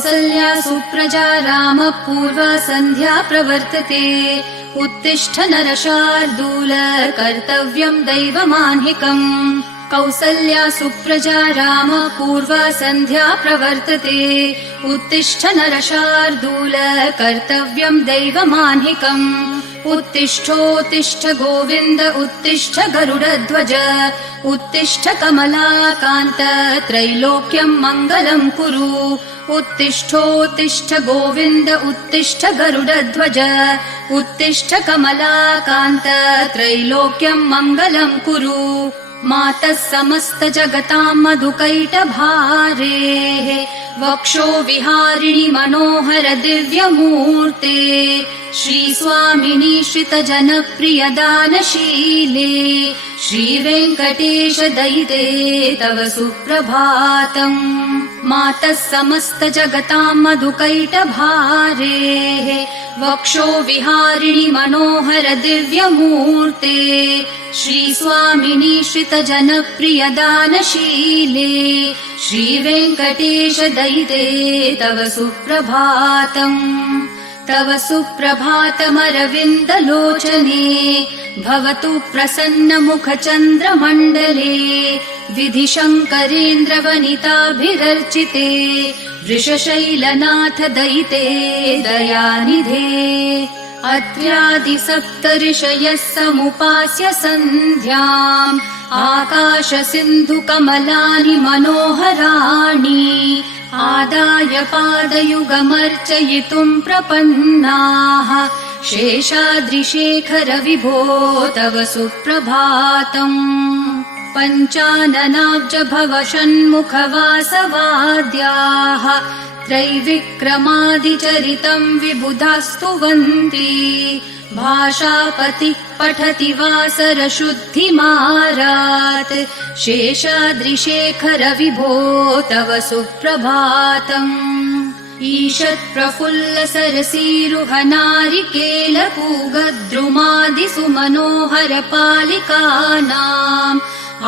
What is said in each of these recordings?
कौसल्या सुप्रजा रामः पूर्वा सन्ध्या प्रवर्तते उत्तिष्ठ नरशार्दूल कर्तव्यम् दैवमाह्निकम् कौसल्या सुप्रजा रामः पूर्वा सन्ध्या प्रवर्तते उत्तिष्ठ नरशार्दूल कर्तव्यम् दैवमाह्निकम् उत्तिष्ठोत्तिष्ठ गोविन्द उत्तिष्ठ गरुडध्वज उत्तिष्ठ कमलाकान्त त्रैलोक्यम् मङ्गलम् कुरु उत्तिष्ठोत्तिष्ठ गोविन्द उत्तिष्ठ गरुडध्वज उत्तिष्ठ कमलाकान्त त्रैलोक्यम् मङ्गलम् कुरु मातः समस्त जगताम् मधुकैटभारेः वक्षो विहारिणि मनोहर दिव्यमूर्ते श्रीस्वामिनि श्रितजनप्रिय दानशीले श्रीवेङ्कटेश दयिते तव सुप्रभातम् मातः समस्त जगताम् मधुकैटभारेः वक्षो विहारिणि मनोहर दिव्यमूर्ते श्रीस्वामिनि श्रितजनप्रिय दानशीले श्रीवेङ्कटेश दयिते तव सुप्रभातम् तव सुप्रभातमरविन्दलोचने भवतु प्रसन्नमुखचन्द्रमण्डले विधिशङ्करेन्द्रवनिताभिरर्चिते वृषशैलनाथ दयिते दयानिधे अत्र्यादिसप्तऋषयः समुपास्य सन्ध्याम् आकाशसिन्धुकमलानि मनोहराणि आदाय पादयुगमर्चयितुम् प्रपन्नाः शेषाद्रिशेखर विभो तव सुप्रभातम् पञ्चाननाब्ज भव षण्मुखवासवाद्याः त्रैविक्रमादिचरितम् विबुधास्तुवन्ति भाषापतिः पठति वासरशुद्धिमारात् शेषाद्रिशेखर विभो तव सुप्रभातम् ईषत्प्रफुल्ल सरसीरुहनारिकेलपूगद्रुमादिसुमनोहर पालिकानाम्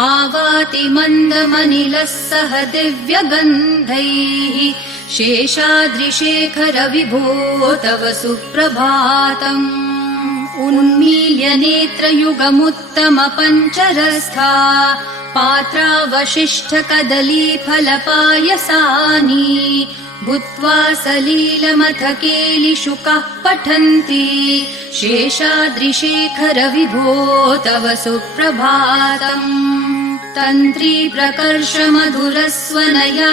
आवाति मन्दमनिलः सह दिव्यगन्धैः शेषाद्रिशेखर विभो तव सुप्रभातम् उन्मील्य नेत्रयुगमुत्तम पञ्चरस्था पात्रावशिष्ठ कदलीफलपायसानि भूत्वा सलीलमथ केलिशुकाः पठन्ति शेषाद्रिशेखर विभो तव सुप्रभातम् तन्त्री प्रकर्ष मधुरस्वनया